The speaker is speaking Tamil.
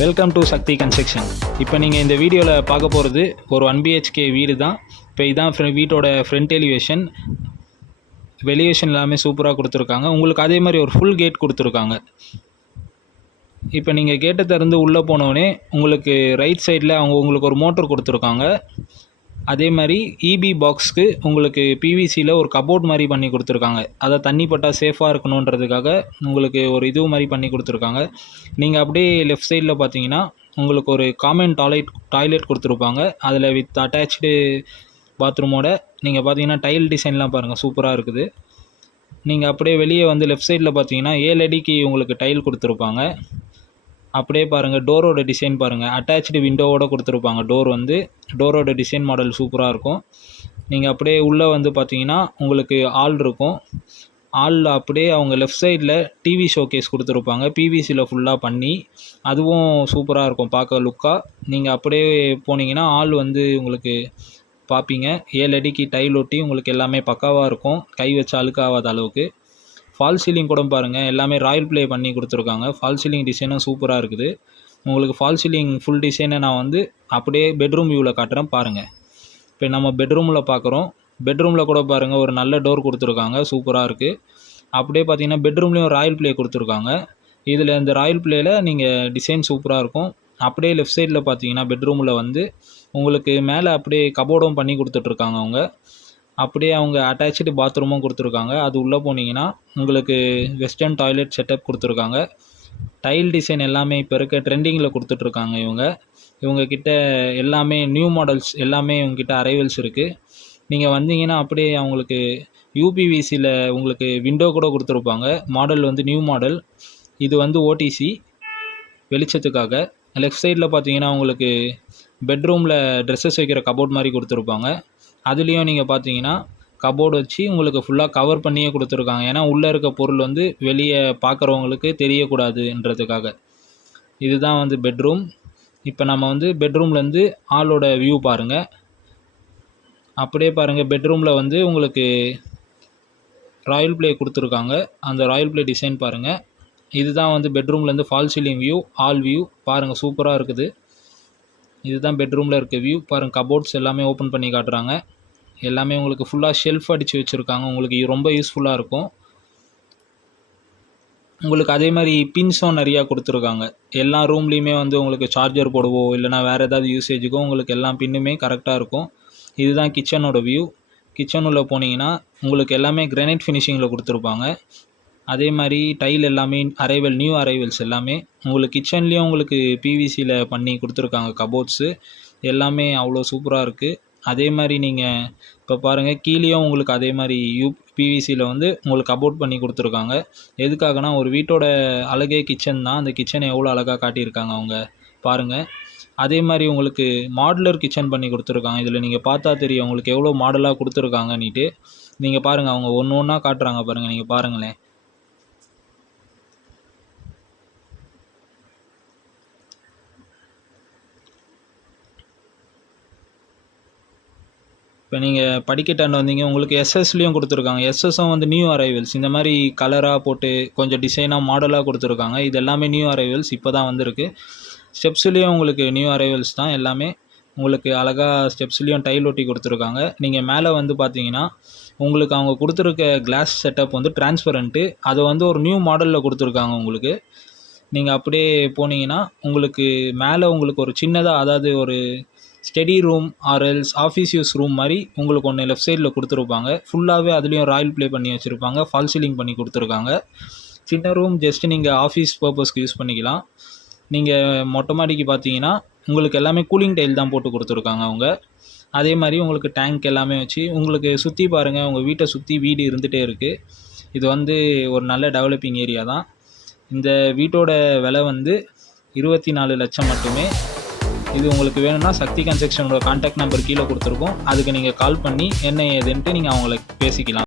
Welcome to Sakthi construction. இப்போ நீங்கள் இந்த வீடியோவில் பார்க்க போகிறது ஒரு 1 BHK வீடு தான். இப்போ இதுதான் வீட்டோட ஃப்ரண்ட் எலிவேஷன். வெளிவேஷன் எல்லாமே சூப்பராக கொடுத்துருக்காங்க. உங்களுக்கு அதே மாதிரி ஒரு ஃபுல் கேட் கொடுத்துருக்காங்க. இப்போ நீங்கள் கேட்டை திறந்து உள்ளே போனோடனே உங்களுக்கு ரைட் சைடில் உங்களுக்கு ஒரு மோட்டர் கொடுத்துருக்காங்க. அதே மாதிரி இபி பாக்ஸ்க்கு உங்களுக்கு பிவிசியில் ஒரு கபோர்ட் மாதிரி பண்ணி கொடுத்துருக்காங்க. அதை தண்ணி பட்டால் சேஃபாக இருக்கணுன்றதுக்காக உங்களுக்கு ஒரு இது மாதிரி பண்ணி கொடுத்துருக்காங்க. நீங்கள் அப்படியே லெஃப்ட் சைடில் பார்த்தீங்கன்னா உங்களுக்கு ஒரு காமன் டாய்லெட் கொடுத்துருப்பாங்க. அதில் வித் அட்டாச்சு பாத்ரூமோட நீங்கள் பார்த்தீங்கன்னா டைல் டிசைன்லாம் பாருங்கள், சூப்பராக இருக்குது. நீங்கள் அப்படியே வெளியே வந்து லெஃப்ட் சைடில் பார்த்தீங்கன்னா 7 அடிக்கு உங்களுக்கு டைல் கொடுத்துருப்பாங்க. அப்படியே பாருங்கள், டோரோட டிசைன் பாருங்கள், அட்டாச்சு விண்டோவோடு கொடுத்துருப்பாங்க. டோரோட டிசைன் மாடல் சூப்பராக இருக்கும். நீங்கள் அப்படியே உள்ளே வந்து பார்த்தீங்கன்னா உங்களுக்கு ஆல் இருக்கும். ஆலில் அப்படியே அவங்க லெஃப்ட் சைடில் டிவி ஷோகேஸ் கொடுத்துருப்பாங்க, பிவிசியில் ஃபுல்லாக பண்ணி. அதுவும் சூப்பராக இருக்கும் பார்க்க லுக்காக. நீங்கள் அப்படியே போனீங்கன்னா ஆல் வந்து உங்களுக்கு பார்ப்பீங்க. 7 அடிக்கு டைல் ஒட்டி உங்களுக்கு எல்லாமே பக்காவாக இருக்கும், கை வச்சு அழுக்காகாத அளவுக்கு. ஃபால் சீலிங் கூட பாருங்கள், எல்லாமே ராயல் ப்ளே பண்ணி கொடுத்துருக்காங்க. ஃபால் சீலிங் டிசைனும் சூப்பராக இருக்குது. உங்களுக்கு ஃபால் சீலிங் ஃபுல் டிசைனை நான் வந்து அப்படியே பெட்ரூம் வியூவில் காட்டுறேன் பாருங்கள். இப்போ நம்ம பெட்ரூமில் பார்க்குறோம். பெட்ரூமில் கூட பாருங்கள், ஒரு நல்ல டோர் கொடுத்துருக்காங்க, சூப்பராக இருக்குது. அப்படியே பார்த்தீங்கன்னா பெட்ரூம்லேயும் ராயல் ப்ளே கொடுத்துருக்காங்க. இதில் இந்த ராயல் ப்ளேயில் நீங்கள் டிசைன் சூப்பராக இருக்கும். அப்படியே லெஃப்ட் சைடில் பார்த்தீங்கன்னா பெட்ரூமில் வந்து உங்களுக்கு மேலே அப்படியே கபோர்டும் பண்ணி கொடுத்துட்ருக்காங்க அவங்க. அப்படியே அவங்க அட்டாச்சு பாத்ரூமும் கொடுத்துருக்காங்க. அது உள்ளே போனீங்கன்னா உங்களுக்கு வெஸ்டர்ன் டாய்லெட் செட்டப் கொடுத்துருக்காங்க. டைல் டிசைன் எல்லாமே இப்போ இருக்க ட்ரெண்டிங்கில் கொடுத்துட்ருக்காங்க. இவங்கக்கிட்ட எல்லாமே நியூ மாடல்ஸ் எல்லாமே இவங்ககிட்ட அரைவல்ஸ் இருக்குது. நீங்கள் வந்தீங்கன்னா அப்படியே அவங்களுக்கு யூபிவிசியில் உங்களுக்கு விண்டோ கூட கொடுத்துருப்பாங்க. மாடல் வந்து நியூ மாடல். இது வந்து ஓடிசி வெளிச்சத்துக்காக. லெஃப்ட் சைடில் பார்த்தீங்கன்னா உங்களுக்கு பெட்ரூமில் ட்ரெஸ்ஸஸ் வைக்கிற கபோர்ட் மாதிரி கொடுத்துருப்பாங்க. அதுலேயும் நீங்கள் பார்த்தீங்கன்னா கபோர்டு வச்சு உங்களுக்கு ஃபுல்லாக கவர் பண்ணியே கொடுத்துருக்காங்க. ஏன்னா உள்ளே இருக்க பொருள் வந்து வெளியே பார்க்குறவங்களுக்கு தெரியக்கூடாதுன்றதுக்காக. இதுதான் வந்து பெட்ரூம். இப்போ நம்ம வந்து பெட்ரூம்லேருந்து ஆளோட வியூ பாருங்கள். அப்படியே பாருங்கள், பெட்ரூமில் வந்து உங்களுக்கு ராயல் ப்ளே கொடுத்துருக்காங்க. அந்த ராயல் ப்ளே டிசைன் பாருங்கள். இதுதான் வந்து பெட்ரூம்லேருந்து fall ceiling view, all view பாருங்கள், சூப்பராக இருக்குது. இதுதான் பெட்ரூமில் இருக்க வியூ பாருங்கள். கபோர்ட்ஸ் எல்லாமே ஓப்பன் பண்ணி காட்டுறாங்க. எல்லாமே உங்களுக்கு ஃபுல்லாக ஷெல்ஃப் அடித்து வச்சுருக்காங்க. உங்களுக்கு ரொம்ப யூஸ்ஃபுல்லாக இருக்கும். உங்களுக்கு அதே மாதிரி பின்ஸும் நிறையா கொடுத்துருக்காங்க. எல்லா ரூம்லேயுமே வந்து உங்களுக்கு சார்ஜர் போடுவோ இல்லைனா வேறு ஏதாவது யூசேஜுக்கோ உங்களுக்கு எல்லா பின்னுமே கரெக்டாக இருக்கும். இதுதான் கிச்சனோட வியூ. கிச்சன் உள்ள போனீங்கன்னா உங்களுக்கு எல்லாமே கிரானைட் ஃபினிஷிங்கில் கொடுத்துருப்பாங்க. அதே மாதிரி டைல் எல்லாமே நியூ அரைவல்ஸ் எல்லாமே. உங்களுக்கு கிச்சன்லேயும் உங்களுக்கு பிவிசியில் பண்ணி கொடுத்துருக்காங்க. கபோர்ட்ஸு எல்லாமே அவ்வளோ சூப்பராக இருக்குது. அதே மாதிரி நீங்கள் இப்போ பாருங்கள், கீழேயும் உங்களுக்கு அதே மாதிரி பிவிசியில் வந்து உங்களுக்கு கபோர்ட் பண்ணி கொடுத்துருக்காங்க. எதுக்காகனா ஒரு வீட்டோட அழகே கிச்சன் தான். அந்த கிச்சனை எவ்வளோ அழகாக காட்டியிருக்காங்க அவங்க பாருங்கள். அதே மாதிரி உங்களுக்கு மாடுலர் கிச்சன் பண்ணி கொடுத்துருக்காங்க. இதில் நீங்கள் பார்த்தா தெரியும் உங்களுக்கு எவ்வளோ மாடலாக கொடுத்துருக்காங்கன்னுட்டு. நீங்கள் பாருங்கள், அவங்க ஒன்று ஒன்றா காட்டுறாங்க பாருங்கள், நீங்கள் பாருங்களேன். இப்போ நீங்கள் படிக்கட்டாண்டு வந்தீங்க, உங்களுக்கு எஸ்எஸ்லேயும் கொடுத்துருக்காங்க. எஸ்எஸும் வந்து நியூ அரைவல்ஸ். இந்த மாதிரி கலராக போட்டு கொஞ்சம் டிசைனாக மாடலாக கொடுத்துருக்காங்க. இது எல்லாமே நியூ அரைவல்ஸ், இப்போ தான் வந்திருக்கு. ஸ்டெப்ஸ்லேயும் உங்களுக்கு நியூ அரைவல்ஸ் தான் எல்லாமே. உங்களுக்கு அழகாக ஸ்டெப்ஸ்லேயும் டைல் ஒட்டி கொடுத்துருக்காங்க. நீங்கள் மேலே வந்து பார்த்தீங்கன்னா உங்களுக்கு அவங்க கொடுத்துருக்க கிளாஸ் செட்டப் வந்து டிரான்ஸ்பரண்ட்டு. அதை வந்து ஒரு நியூ மாடலில் கொடுத்துருக்காங்க உங்களுக்கு. நீங்கள் அப்படியே போனீங்கன்னா உங்களுக்கு மேலே உங்களுக்கு ஒரு சின்னதாக, அதாவது ஒரு study room or else office use room மாதிரி உங்களுக்கு ஒன்று லெஃப்ட் சைடில் கொடுத்துருப்பாங்க. ஃபுல்லாகவே அதுலேயும் ராயல் ப்ளே பண்ணி வச்சுருப்பாங்க, ஃபால் சீலிங் பண்ணி கொடுத்துருக்காங்க. சின்ன ரூம் ஜஸ்ட்டு நீங்கள் ஆஃபீஸ் பர்பஸ்க்கு யூஸ் பண்ணிக்கலாம். நீங்கள் மொட்டை மாடிக்கு பார்த்தீங்கன்னா உங்களுக்கு எல்லாமே கூலிங் டைல் தான் போட்டு கொடுத்துருக்காங்க அவங்க. அதே மாதிரி உங்களுக்கு டேங்க் எல்லாமே வச்சு உங்களுக்கு சுற்றி பாருங்கள், உங்கள் வீட்டை சுற்றி வீடு இருந்துகிட்டே இருக்குது. இது வந்து ஒரு நல்ல டெவலப்பிங் ஏரியா தான். இந்த வீட்டோட விலை வந்து 24 லட்சம் மட்டுமே. இது உங்களுக்கு வேணும்னா சக்தி கன்ஸ்ட்ரக்ஷனோட கான்டாக்ட் நம்பர் கீழே கொடுத்துருக்கோம். அதுக்கு நீங்கள் கால் பண்ணி என்ன ஏதுன்ட்டு நீங்கள் அவங்கள பேசிக்கலாம்.